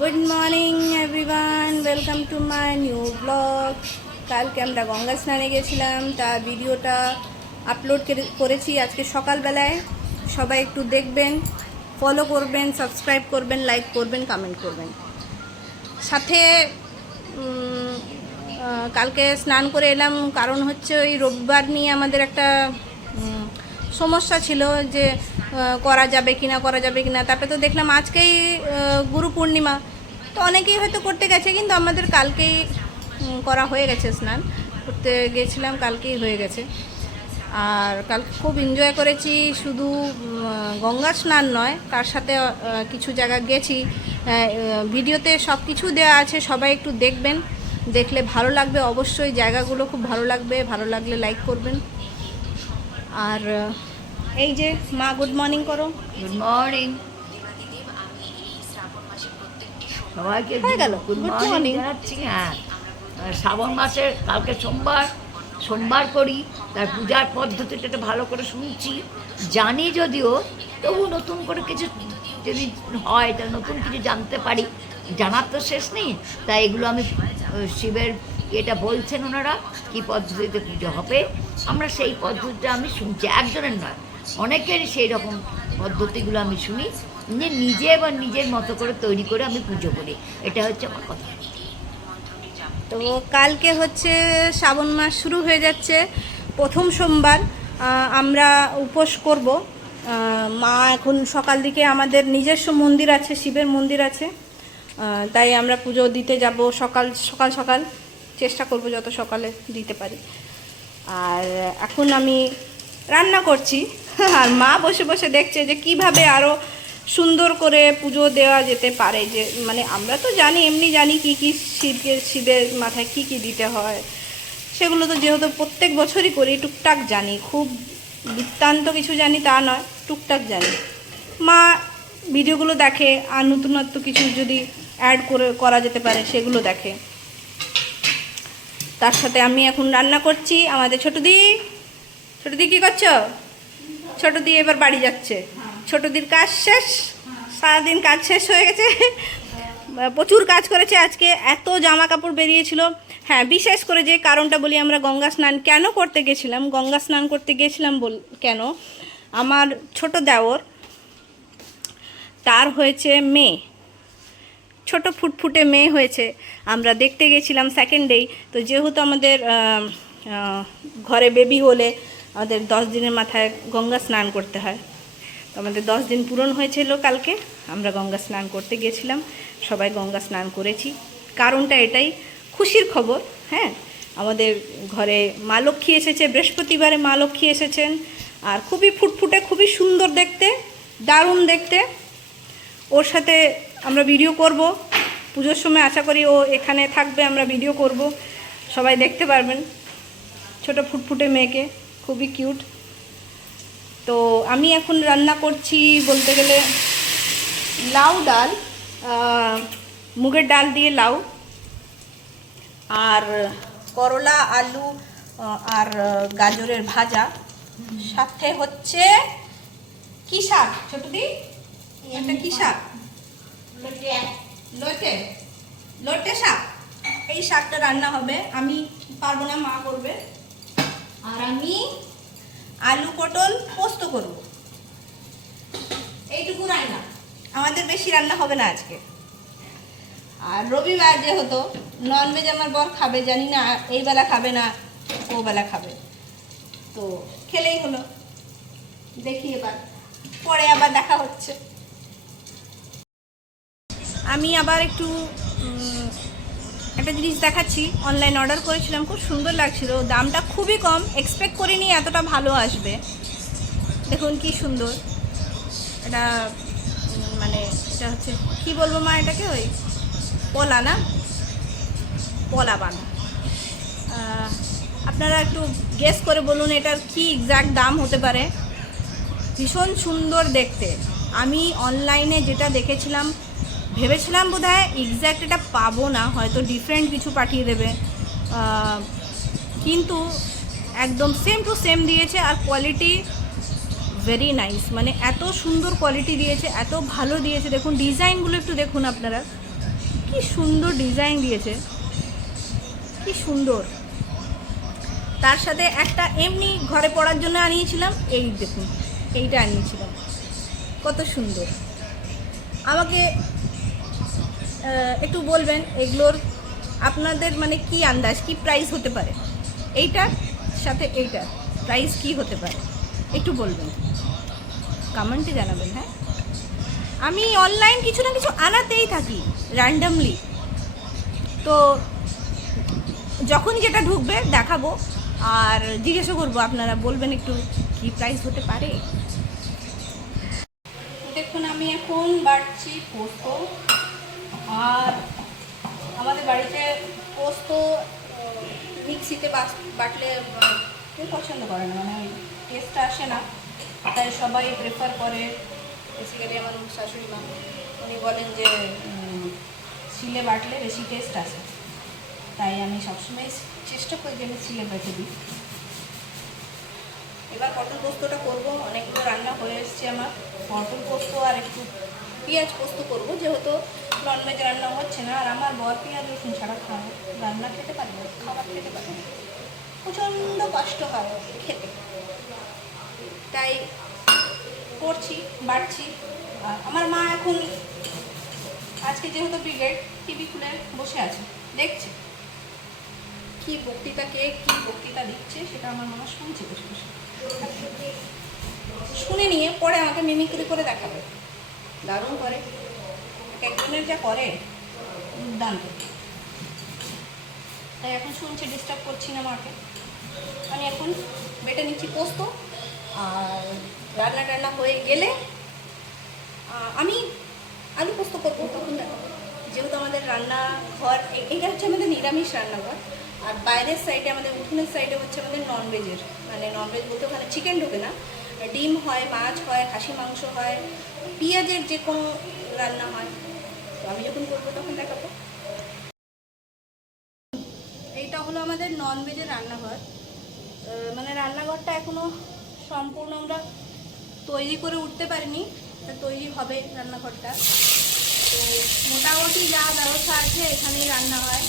Good morning everyone, welcome to my new blog. কালকে আমরা গঙ্গা স্নানে গেছিলাম, তার ভিডিওটা আপলোড করেছি আজকে সকালবেলায়। সবাই একটু দেখবেন, ফলো করবেন, সাবস্ক্রাইব করবেন, লাইক করবেন, কমেন্ট করবেন। সাথে কালকে স্নান করে এলাম, কারণ হচ্ছে ওই রবিবার নিয়ে আমাদের একটা সমস্যা ছিল যে করা যাবে কিনা তারপরে তো দেখলাম আজকেই গুরু পূর্ণিমা, তো অনেকেই হয়তো করতে গেছে, কিন্তু আমাদের কালকেই করা হয়ে গেছে। স্নান করতে গেছিলাম, কালকেই হয়ে গেছে। আর কালকে খুব এনজয় করেছি, শুধু গঙ্গা স্নান নয়, তার সাথে কিছু জায়গা গেছি। ভিডিওতে সব কিছু দেওয়া আছে, সবাই একটু দেখবেন, দেখলে ভালো লাগবে অবশ্যই। জায়গাগুলো খুব ভালো লাগবে, ভালো লাগলে লাইক করবেন। আর এই যে মা, গুড মর্নিং করো। গুড মর্নিং সবাইকে। হয়ে গেল গুড গুড মর্নিং মর্নিং। জানাচ্ছি। হ্যাঁ, শ্রাবণ মাসের কালকে সোমবার করি, তার পূজার পদ্ধতিটা একটু ভালো করে শুনছি, জানি যদিও, তবু নতুন করে কিছু যদি হয় তা নতুন কিছু জানতে পারি, জানার তো শেষ নেই। তাই এগুলো আমি শিবের এটা বলছেন ওনারা কী পদ্ধতিতে পুজো হবে, আমরা সেই পদ্ধতিটা আমি শুনছি। একজনের নয়, অনেকেরই সেই রকম পদ্ধতিগুলো আমি শুনি, নিজে বা নিজের মতো করে তৈরি করে আমি পুজো করি। এটা হচ্ছে আমার কথা। তো কালকে হচ্ছে শ্রাবণ মাস শুরু হয়ে যাচ্ছে, প্রথম সোমবার। আমরা উপোস করব। মা এখন সকাল দিকে আমাদের নিজস্ব মন্দির আছে, শিবের মন্দির আছে, তাই আমরা পুজো দিতে যাব সকাল সকাল চেষ্টা করব যত সকালে দিতে পারি। আর এখন আমি রান্না করছি, আর মা বসে বসে দেখছে যে কিভাবে আরও সুন্দর করে পুজো দেওয়া যেতে পারে। যে মানে আমরা তো জানি, এমনি জানি কি কি শিবের মাথায় কি কি দিতে হয়, সেগুলো তো যেহেতু প্রত্যেক বছরই করি, টুকটাক জানি, খুব বৃত্তান্ত কিছু জানি তা নয়, টুকটাক জানি। মা ভিডিওগুলো দেখে, আর নতুনত্ব কিছু যদি অ্যাড করা যেতে পারে সেগুলো দেখে। তার সাথে আমি এখন রান্না করছি। আমাদের ছোটদি কী করছো? ছোটদি এবার বাড়ি যাচ্ছে। ছোটদির কাজ শেষ, সারাদিন কাজ শেষ হয়ে গেছে, প্রচুর কাজ করেছে আজকে, এত জামা কাপড় বেরিয়েছিল। হ্যাঁ, বিশেষ করে যে কারণটা বলি, আমরা গঙ্গা স্নান কেন করতে গেছিলাম, কেন, আমার ছোট দেওর, তার হয়েছে মেয়ে, ছোট ফুটফুটে মেয়ে হয়েছে। আমরা দেখতে গেছিলাম সেকেন্ডেই। তো যেহেতু আমাদের ঘরে বেবি হলে আমাদের 10 দিনের মাথায় গঙ্গা স্নান করতে হয়, তো আমাদের 10 দিন পূরণ হয়েছিল কালকে। আমরা গঙ্গা স্নান করতে গেছিলাম, সবাই গঙ্গা স্নান করেছি। কারণটা এটাই, খুশির খবর। হ্যাঁ, আমাদের ঘরে মা লক্ষ্মী এসেছে, বৃহস্পতিবারে মা লক্ষ্মী এসেছেন, আর খুবই ফুটফুটে, খুবই সুন্দর দেখতে, দারুণ দেখতে। ওর সাথে আমরা ভিডিও করব পুজোর সময়, আশা করি ও এখানে থাকবে, আমরা ভিডিও করব, সবাই দেখতে পারবেন ছোট ফুটফুটে মেয়েকে, খুবই কিউট। তো আমি এখন রান্না করছি বলতে গেলে লাউ ডাল, মুগের ডাল দিয়ে লাউ, আর করলা, আলু আর গাজরের ভাজা, সাথে হচ্ছে কি শাক ছোটদি? এটা কি শাক? লোটে শাক। এই শাকটা রান্না হবে, আমি পারবো না, মা করবে। আর আমি আলু পটল পোস্ত করব, এইটুকু রান্না, আমাদের বেশি রান্না হবে না আজকে। আর রবিবার যেহেতু ননভেজ আমার বর খাবে, জানি না এই বেলা খাবে না ও বেলা খাবে, তো খেলেই হলো। দেখি এবার, পরে আবার দেখা হচ্ছে। আমি আবার একটু একটা জিনিস দেখাচ্ছি, অনলাইন অর্ডার করেছিলাম, খুব সুন্দর লাগছিল, দামটা খুবই কম, এক্সপেক্ট করিনি এতটা ভালো আসবে। দেখুন কি সুন্দর এটা, মানে এটা হচ্ছে কি বলবো মা, এটাকে ওই পলা না, পলা বাঁধা। আপনারা একটু গেস করে বলুন এটার কি এক্স্যাক্ট দাম হতে পারে। ভীষণ সুন্দর দেখতে। আমি অনলাইনে যেটা দেখেছিলাম, ভেবেছিলাম বোধহয় এক্স্যাক্ট এটা পাবো না, হয়তো ডিফারেন্ট কিছু পাঠিয়ে দেবে, কিন্তু একদম সেম টু সেম দিয়েছে। আর কোয়ালিটি ভেরি নাইস, মানে এত সুন্দর কোয়ালিটি দিয়েছে, এত ভালো দিয়েছে। দেখুন ডিজাইনগুলো একটু দেখুন আপনারা, কি সুন্দর ডিজাইন দিয়েছে, কি সুন্দর। তার সাথে একটা এমনি ঘরে পড়ার জন্য আনিয়েছিলাম, এই দেখুন এইটা আনিয়েছিলাম, কত সুন্দর। আমাকে একটু বলবেন এগুলোর আপনাদের মানে কি আন্দাজ, কি প্রাইস হতে পারে, এইটার সাথে এইটার প্রাইস কি হতে পারে একটু বলবেন, কমেন্টে জানাবেন। হ্যাঁ, আমি অনলাইন কিছু না কিছু আনাতেই থাকি র্যান্ডামলি, তো যখন যেটা ঢুকবে দেখাবো আর জিজ্ঞাসা করবো, আপনারা বলবেন একটু কি প্রাইস হতে পারে। দেখুন আমি এখন বাটছি পোস্ত, আর আমাদের বাড়িতে পোস্ত মিক্সিতে বাটলে কেউ পছন্দ করে না, মানে টেস্টটা আসে না, তাই সবাই প্রেফার করে, বেসিক্যালি আমার শাশুড়ি মা উনি বলেন যে শিলে বাটলে বেশি টেস্ট আসে, তাই আমি সবসময় চেষ্টা করি যে আমি শিলে বেটে দিই। এবার পটল পোস্তটা করব, অনেকগুলো রান্না হয়ে এসছে আমার, পটল পোস্ত আর একটু পেঁয়াজ পোস্ত করব, যেহেতু ননভেজ রান্না হচ্ছে না, আর আমার বর পেঁয়াজ রসুন ছাড়া খায়, রান্না খেতে পারবে না, খাবার খেতে পারবে না, প্রচণ্ড কষ্ট হয় খেতে, তাই করছি, বাড়ছি। আর আমার মা এখন আজকে যেহেতু ব্রিগেড, টিভি খুলে বসে আছে, দেখছে কি বক্তৃতা দিচ্ছে, সেটা আমার মা শুনছে বসে বসে, শুনে নিয়ে পরে আমাকে মিমিক্রি করে দেখাবে, দারুণ করে, একজনের যা করে দুর্দান্ত। তাই এখন শুনছে, ডিস্টার্ব করছি না মাকে। আমি এখন বেটে নিচ্ছি পোস্ত, আর রান্না টান্না হয়ে গেলে আমি আলু পোস্ত করবো, তখন দেখাবো। যেহেতু আমাদের রান্নাঘর এটা হচ্ছে আমাদের নিরামিষ রান্নাঘর, আর বাইরের সাইডে আমাদের উঠোনের সাইডে হচ্ছে আমাদের ননভেজের, মানে ননভেজ বলতে ওখানে চিকেন ঢোকে না, ডিম হয়, মাছ হয়, খাসি মাংস হয়, পেঁয়াজের যে কোনো রান্না হয়, তো আমি যখন করবো তখন দেখাবো। এইটা হলো আমাদের ননভেজের রান্নাঘর, মানে রান্নাঘরটা এখনো সম্পূর্ণ আমরা তৈরি করে উঠতে পারিনি, তা তৈরি হবে রান্নাঘরটা। তো মোটামুটি যা ব্যবস্থা আছে এখানেই রান্না হয়।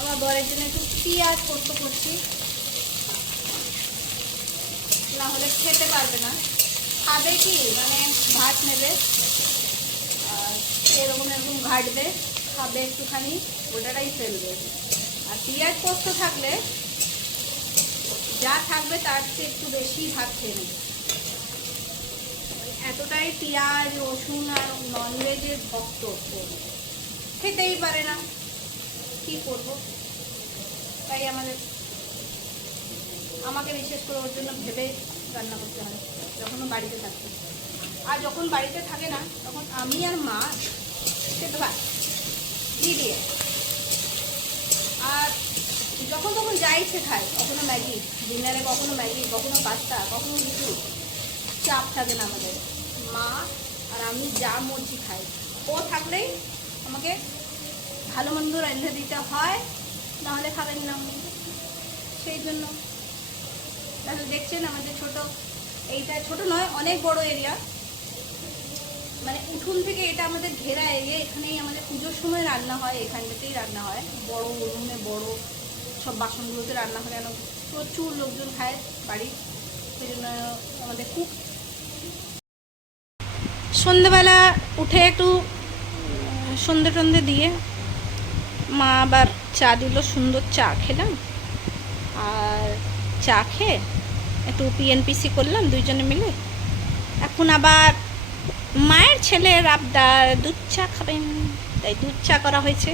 আমার বরের জন্য একটু পেঁয়াজ পোস্ত করছি, না হলে খেতে পারবে না, খাবে কি মানে ভাত নেবে আর এরকম এরকম ঘাটবে, খাবে একটুখানি, ওটাটাই ফেলবে। আর পেঁয়াজ পোস্ত থাকলে যা থাকবে তার চেয়ে একটু বেশি ভাত খেয়ে নেবে, এতটাই পেঁয়াজ রসুন আর ননভেজের ভক্ত, খেতেই পারে না, কি করব। তাই আমাকে বিশেষ করে ওর জন্য ভেবে রান্না করতে হয় যখনও বাড়িতে থাকতে, আর যখন বাড়িতে থাকে না তখন আমি আর মা খেতে পারি দিয়ে, আর যখন তখন যা ইচ্ছে খায়, কখনো ম্যাগি ডিনারে, কখনো ম্যাগি, কখনো পাস্তা, কখনো কিছু, চাপ থাকে না আমাদের, মা আর আমি যা মর্জি খাই, ও থাকলেই আমাকে ভালো মন্দ রান্না দিতে হয়, নাহলে খাবেন না উনি, সেই জন্য। তাহলে দেখছেন আমাদের এইটা ছোট নয়, অনেক বড় এরিয়া, মানে উঠোন থেকে এটা আমাদের ঘেরা এরিয়া, এখানেই আমাদের পুজোর সময় রান্না হয়, এখানটাতেই রান্না হয়, বড় রুমে বড় সব বাসনগুলোতে রান্না হয়, যেন প্রচুর লোকজন খায় বাড়ি, সেই জন্য আমাদের খুব। সন্ধেবেলা উঠে একটু সন্ধে টন্ধে দিয়ে মা আবার চা দিল, সুন্দর চা খেলাম, আর চা খেয়ে একটু পিএনপিসি করলাম দুইজনে মিলে। এখন আবার মায়ের ছেলের আবদার দুধ চা খাবেন, তাই দুধ চা করা হয়েছে,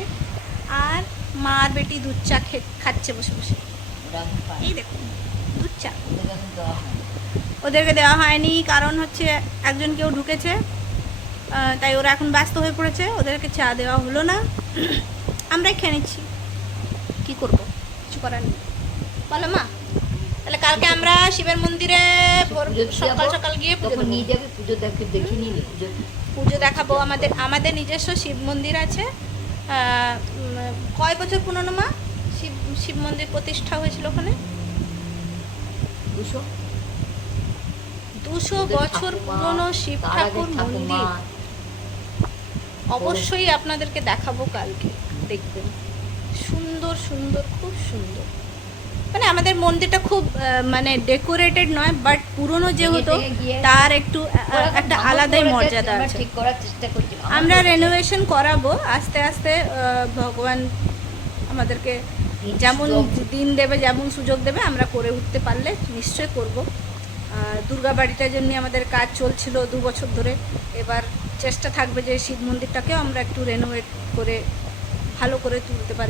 আর মা আর বেটি দুধ চা খাচ্ছে বসে বসে, এই দেখুন দুধ চা। ওদেরকে দেওয়া হয়নি, কারণ হচ্ছে একজন কেউ ঢুকেছে, তাই ওরা এখন ব্যস্ত হয়ে পড়েছে, ওদেরকে চা দেওয়া হলো না, আমরাই খেয়ে নিচ্ছি, কী করবো, কিছু করার নেই। বলো মা, তাহলে কালকে আমরা শিবের মন্দিরে সকাল সকাল গিয়ে নিয়ে যাবে, পুজো দেখে নিলে পুজো দেখাবো। আমাদের নিজস্ব শিব মন্দির আছে, কয় বছর পুরনো মা শিব মন্দির প্রতিষ্ঠা হয়েছিল ওখানে? 200 বছর পুরনো শিব ঠাকুর মন্দির। অবশ্যই আপনাদেরকে দেখাবো কালকে, দেখবেন সুন্দর সুন্দর, খুব সুন্দর। মানে আমাদের মন্দিরটা খুব মানে ডেকোরেটেড নয়, বাট পুরনো যেহেতু ভেঙে গিয়ে তার একটু একটা আলাদাই মর্যাদা আমরা আছে। ঠিক করার চেষ্টা করছি। আমরা রেনোভেশন করাবো আস্তে আস্তে, ভগবান আমাদেরকে যেমন দিন দেবে, যেমন সুযোগ দেবে, আমরা করে উঠতে পারলে নিশ্চয় করব। দুর্গা বাড়িটার জন্য আমাদের কাজ চলছিল 2 বছর ধরে। এবার চেষ্টা থাকবে যে শিব মন্দিরটাকেও আমরা একটু রেনোভেট করে ভালো করে তুলতে পারি।